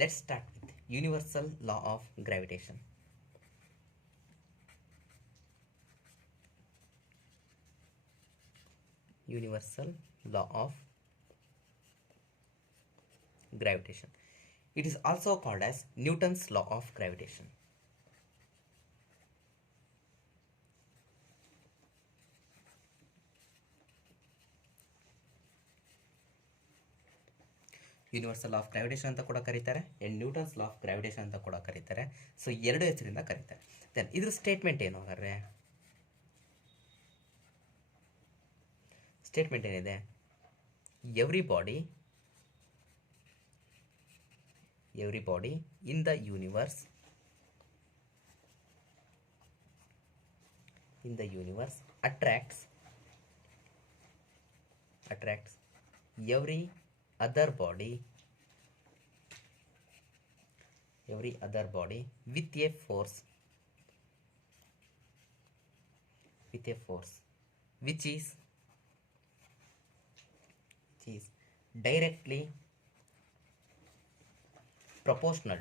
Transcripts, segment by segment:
Let's start with universal law of gravitation. Universal law of gravitation. It is also called as Newton's law of gravitation. Universal of gravitation ಅಂತ ಕೂಡ ಕರೀತಾರೆ and Newton's law of gravitation ಅಂತ ಕೂಡ ಕರೀತಾರೆ. So ಎರಡು ಹೆಸರಿಂದ ಕರೀತಾರೆ. Then ಇದ್ರ ಸ್ಟೇಟ್ಮೆಂಟ್ ಏನು ಹಾಗಾದ್ರೆ? ಸ್ಟೇಟ್ಮೆಂಟ್ ಏನಿದೆ? Every body in the universe attracts every other body with a force which is directly proportional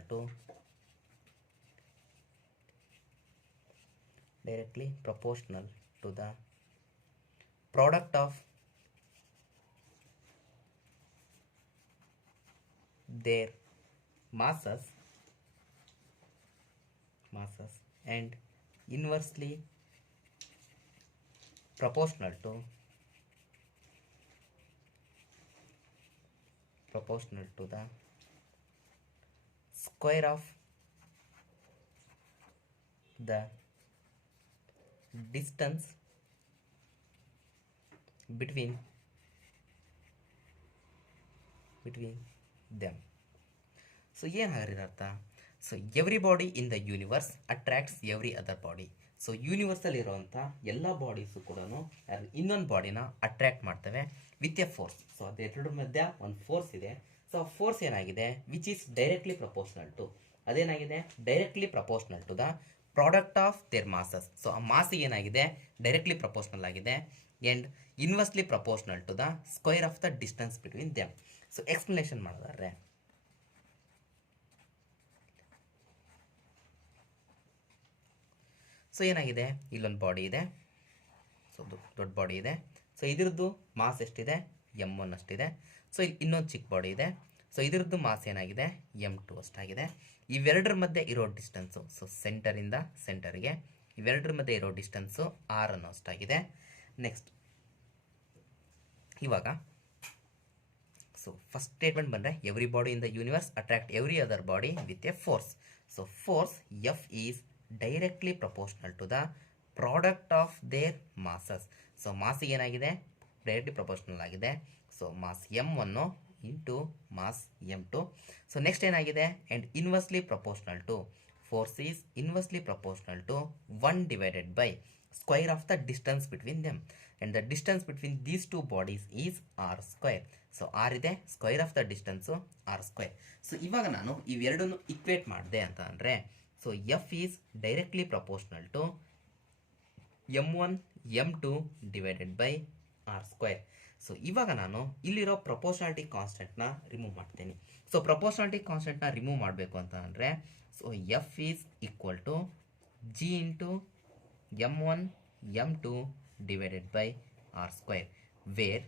to the product of their masses and inversely proportional to the square of the distance between them. So ಏನು ಹಾಗಾದ್ರೆ ಅರ್ಥ? So every body in the universe attracts every other body. So ಯೂನಿವರ್ಸಲ್ಲಿ ಇರುವಂಥ ಎಲ್ಲ bodies ಕೂಡ ಇನ್ನೊಂದು ಬಾಡಿನ attract ಮಾಡ್ತವೆ ವಿತ್ ಎ ಫೋರ್ಸ್. ಸೊ ಅದೆರಡರ ಮಧ್ಯೆ ಒಂದು ಫೋರ್ಸ್ ಇದೆ. ಸೊ ಆ ಫೋರ್ಸ್ ಏನಾಗಿದೆ? Which is directly proportional to, ಅದೇನಾಗಿದೆ? Directly proportional to the product of their masses. So ಆ ಮಾಸಿಗೆ ಏನಾಗಿದೆ? ಡೈರೆಕ್ಟ್ಲಿ ಪ್ರಪೋರ್ಷನಲ್ ಆಗಿದೆ and inversely proportional to the square of the distance between them. So explanation ಮಾಡಿದ್ರೆ so ಏನಾಗಿದೆ? ಇಲ್ಲೊಂದು body ಇದೆ. So ದೊಡ್ಡ ಬಾಡಿ ಇದೆ. ಸೊ ಇದ್ರದ್ದು ಮಾಸ್ ಎಷ್ಟಿದೆ? m1 ಅಷ್ಟಿದೆ. ಸೊ ಇಲ್ಲಿ ಇನ್ನೊಂದು ಚಿಕ್ಕ ಬಾಡಿ ಇದೆ. ಸೊ ಇದ್ರದ್ದು ಮಾಸ್ ಏನಾಗಿದೆ? m2 ಅಷ್ಟಾಗಿದೆ. ಇವೆರಡರ ಮಧ್ಯೆ ಇರೋ ಡಿಸ್ಟೆನ್ಸು, ಸೊ ಸೆಂಟರಿಂದ ಸೆಂಟರ್ಗೆ ಇವೆರಡರ ಮಧ್ಯೆ ಇರೋ ಡಿಸ್ಟೆನ್ಸು r ಅನ್ನೋ ಅಷ್ಟಾಗಿದೆ. ನೆಕ್ಸ್ಟ್ ಇವಾಗ ಸೊ ಫಸ್ಟ್ ಸ್ಟೇಟ್ಮೆಂಟ್ ಬಂದರೆ every body in the universe attract every other body with a force. So force F is directly proportional to the product of their masses. So ಮಾಸಿಗೆ ಏನಾಗಿದೆ? Directly proportional ಆಗಿದೆ. So mass m1 into mass m2. So next ಏನಾಗಿದೆ? And inversely proportional to, force is inversely proportional to 1 divided by square of the distance between them and the distance between these two bodies is r square. So r ಇದೆ, square of the distance r square. So ಇವಾಗ ನಾನು ಇವೆರಡನ್ನು equate ಮಾಡಿದೆ ಅಂತ ಅಂದರೆ so F is directly proportional to m1 m2 divided by r square. So ಇವಾಗ ನಾನು ಇಲ್ಲಿರೋ ಪ್ರಪೋರ್ಷನಾಲಿಟಿ ಕಾನ್ಸ್ಟೆಂಟ್ನ ರಿಮೂವ್ ಮಾಡ್ತೀನಿ. ಸೊ ಪ್ರಪೋರ್ಷನಾಲಿಟಿ ಕಾನ್ಸ್ಟೆಂಟ್ನ ರಿಮೂವ್ ಮಾಡಬೇಕು ಅಂತ ಅಂದರೆ so F is equal to g into m1 m2 divided by r square, where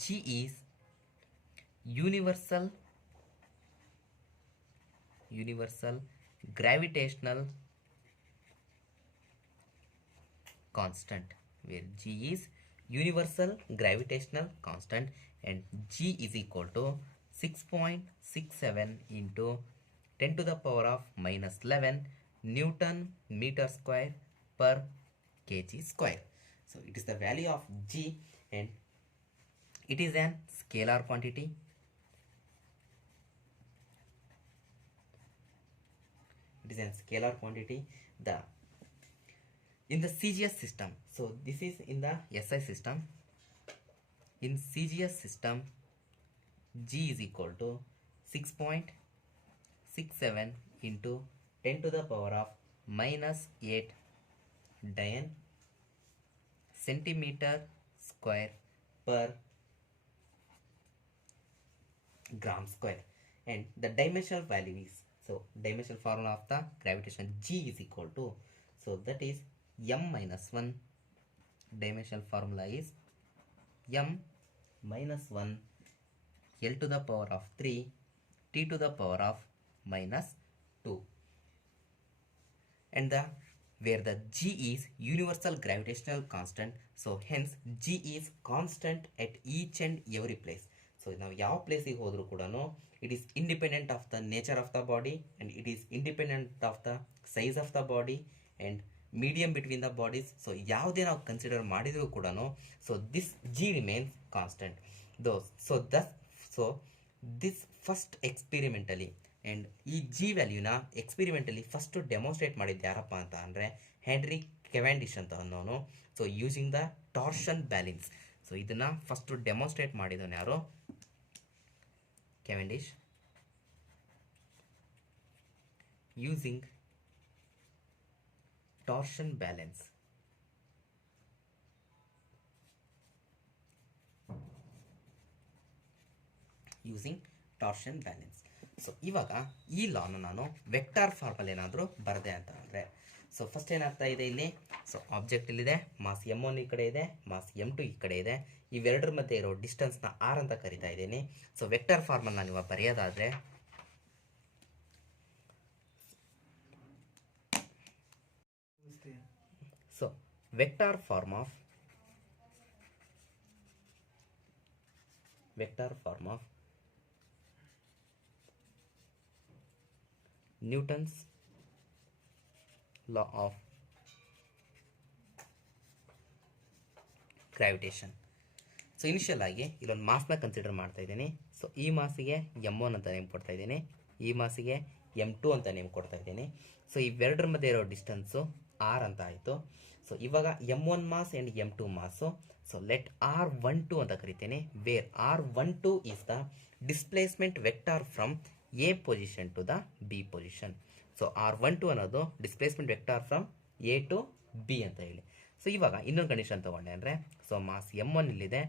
g is universal gravitational constant, where g is universal gravitational constant and g is equal to 6.67 into 10 to the power of minus 11 Newton meter square per kg square. So it is the value of g and it is an scalar quantity. In the CGS system, so this is in the SI system. In CGS system, g is equal to 6.67 into 10 to the power of minus 8 Dian centimeter square per gram square. and the dimensional value is, so dimensional formula of the gravitation G is equal to, so that is m minus 1, dimensional formula is m minus 1 L to the power of 3 t to the power of minus 2, and the where the G is universal gravitational constant, so hence G is constant at each and every place. So ನಾವು ಯಾವ ಪ್ಲೇಸಿಗೆ ಹೋದರೂ ಕೂಡ it is independent of the nature of the body and it is independent of the size of the body and medium between the bodies. So ಯಾವುದೇ ನಾವು consider ಮಾಡಿದರೂ ಕೂಡ so this G remains constant so this first experimentally and ಈ G ವ್ಯಾಲ್ಯೂನ experimentally first demonstrate ಮಾಡಿದ್ದು ಯಾರಪ್ಪ ಅಂತ ಅಂದರೆ ಹೆನ್ರಿ ಕೆವೆಂಡಿಶ್ ಅಂತ ಅನ್ನೋನು. So using the torsion balance, so ಇದನ್ನು ಫಸ್ಟು ಡೆಮೋನ್ಸ್ಟ್ರೇಟ್ ಮಾಡಿದವನು ಯಾರು? ಕೆವೆಂಡಿಶ್. Using torsion balance. Using torsion balance. So ಇವಾಗ ಈ ಲಾನ ನಾನು ವೆಕ್ಟಾರ್ ಫಾರ್ಮಲ್ಲಿ ಏನಾದರೂ ಬರದೆ ಅಂತ ಅಂದರೆ, ಸೊ ಫಸ್ಟ್ ಏನಾಗ್ತಾ ಇದೆ ಇಲ್ಲಿ, ಸೊ ಆಬ್ಜೆಕ್ಟ್ ಇಲ್ಲಿದೆ, ಮಾಸ್ m1 ಈ ಕಡೆ ಇದೆ, ಮಾಸ್ m2 ಈ ಕಡೆ ಇದೆ, ಇವೆರಡರ ಮಧ್ಯೆ ಇರೋ ಡಿಸ್ಟೆನ್ಸ್ನ r ಅಂತ ಕರಿತಾ ಇದ್ದೀನಿ. ಸೊ ವೆಕ್ಟಾರ್ ಫಾರ್ಮಲ್ಲಿ ನಾನು ಇವಾಗ ಬರೆಯೋದಾದರೆ, so vector form of Newton's law of gravitation. So initial ಆಗಿ ಇಲ್ಲೊಂದು ಮಾಸ್ನ ಕನ್ಸಿಡರ್ ಮಾಡ್ತಾ ಇದ್ದೀನಿ. ಸೊ ಈ ಮಾಸಿಗೆ m1 ಅಂತ ನೇಮ್ ಕೊಡ್ತಾ ಇದ್ದೀನಿ, ಈ ಮಾಸಿಗೆ m2 ಅಂತ ನೇಮ್ ಕೊಡ್ತಾ ಇದ್ದೀನಿ. ಸೊ ಇವೆರಡರ ಮಧ್ಯೆ ಇರೋ ಡಿಸ್ಟೆನ್ಸು r ಅಂತ ಆಯಿತು. ಸೊ ಇವಾಗ m1 mass and m2 mass, so let r12 ಅಂತ ಕರಿತೀನಿ, where r12 is the displacement vector from A position to the B position. So r12 ಅನ್ನೋದು displacement vector from A to B ಅಂತ ಹೇಳಿ. So ಇವಾಗ ಇನ್ನೊಂದು condition ತೊಗೊಂಡೆ ಅಂದರೆ, so mass m1 ಇಲ್ಲಿದೆ,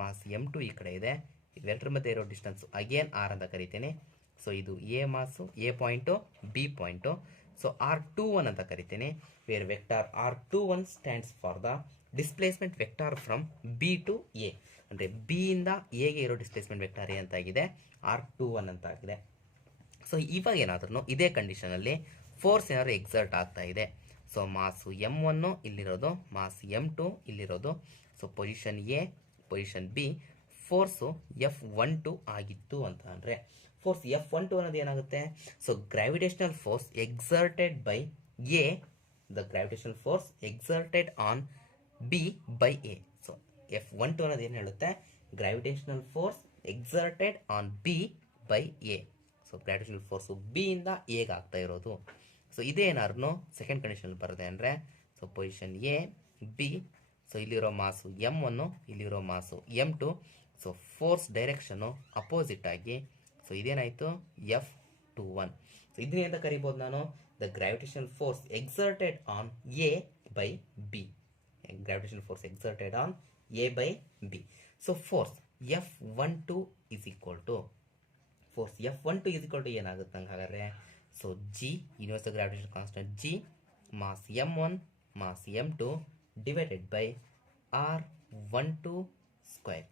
ಮಾಸ್ m2 ಈ ಕಡೆ ಇದೆ, ಇವೆರಡರ ಮಧ್ಯೆ ಇರೋ ಡಿಸ್ಟೆನ್ಸು ಅಗೇನ್ r ಅಂತ ಕರಿತೀನಿ. ಸೊ ಇದು A mass, A point, B point. So r21 ಅಂತ ಕರಿತೀನಿ, where vector r21 stands for the displacement vector from B to A, ಅಂದರೆ ಬಿ ಇಂದ ಎಗೆ ಇರೋ ಡಿಸ್ಪ್ಲೇಸ್ಮೆಂಟ್ ವೆಕ್ಟಾರ್ ಏನಂತಾಗಿದೆ, r21 ಅಂತ ಆಗಿದೆ. ಸೊ ಇವಾಗ ಏನಾದ್ರೂ ಇದೇ ಕಂಡೀಷನಲ್ಲಿ ಫೋರ್ಸ್ ಏನಾದ್ರು ಎಕ್ಸರ್ಟ್ ಆಗ್ತಾ ಇದೆ. ಸೊ ಮಾಸು m1 ಇಲ್ಲಿರೋದು, ಮಾಸ್ m2 ಇಲ್ಲಿರೋದು. So position A, position B, force F12 ಆಗಿತ್ತು ಅಂತ ಅಂದರೆ, ಫೋರ್ಸ್ F12 ಅನ್ನೋದು ಏನಾಗುತ್ತೆ, so gravitational force exerted by A, the gravitational force exerted on B by A. So F12 ಅನ್ನೋದು ಏನು ಹೇಳುತ್ತೆ, gravitational force exerted on B by A. So gravitational force B ಇಂದ ಎಗೆ ಆಗ್ತಾ ಇರೋದು. ಸೊ ಇದೇ ಏನಾದ್ರು ಸೆಕೆಂಡ್ ಕಂಡೀಷನಲ್ಲಿ ಬರುತ್ತೆ ಅಂದರೆ, so position A, B, so ಇಲ್ಲಿರೋ ಮಾಸು m1, ಇಲ್ಲಿರೋ mass m2. So force direction opposite ಆಗಿ, ಸೊ ಇದೇನಾಯಿತು F21. ಸೊ ಇದನ್ನೇಂತ ಕರಿಬೋದು ನಾನು, the gravitational force exerted on A by B. Gravitational force exerted on A by B. So force F12 is equal to, force F12 is equal to ಏನಾಗುತ್ತೆ ನಂಗೆ ಹಾಗಾದರೆ, so G, universal gravitation constant G, mass m1 mass m2 divided by r12 square,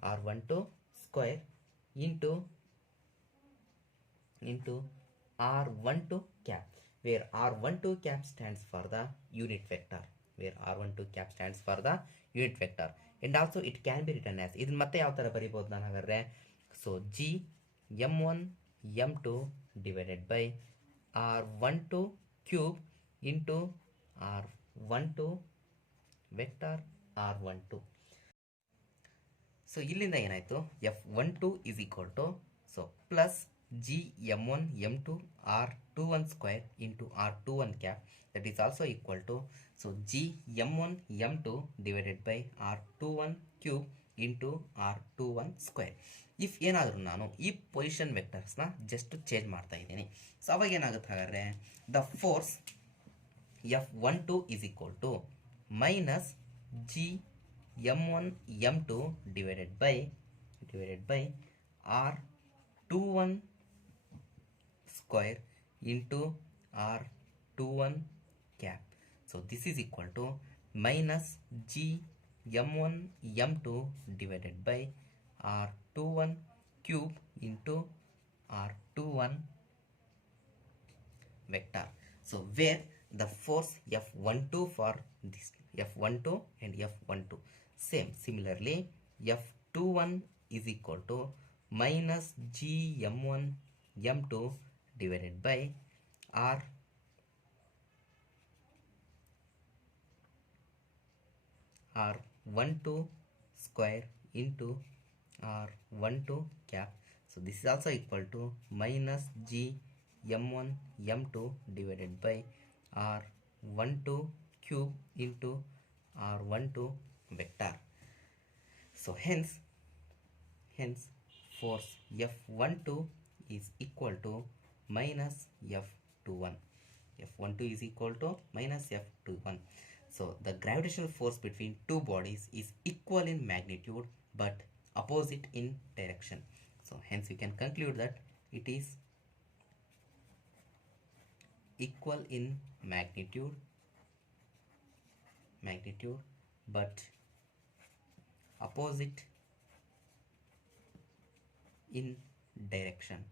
r12 square into r12 cap, where r12 cap stands for the unit vector, where r12 cap stands for the unit vector. And also it can be written as, ಇದನ್ನ ಮತ್ತೆ ಯಾವ ಥರ ಬರಿಬೋದು ನಾನು ಹಾಗಾದರೆ, so G m1 m2 divided by r12 cube into r12 vector r12. So ಇಲ್ಲಿಂದ ಏನಾಯಿತು, F12 is equal to, so plus G m1 m2 r21 square into r21 cap, that is also equal to, so G m1 m2 divided by r21 cube into r21 square. If ಏನಾದರೂ ನಾನು ಈ position ವೆಕ್ಟರ್ಸ್ನ just change ಮಾಡ್ತಾ ಇದ್ದೀನಿ, so ಅವಾಗ ಏನಾಗುತ್ತೆ ಹಾಗಾದರೆ, the force F12 is equal to minus G m1 m2 divided by r21 square into r21 cap. So this is equal to minus g m1 m2 divided by r21 cube into r21 vector. So where the force F12 for this F12 and F12 similarly F21 is equal to minus G M1 M2 divided by R12 square into R12 cap. So this is also equal to minus G M1 M2 divided by R12 cube into R12 vector. So hence force F12 is equal to minus F21. F12 is equal to minus F21. So the gravitational force between two bodies is equal in magnitude but opposite in direction. So hence we can conclude that it is equal in magnitude but opposite in direction.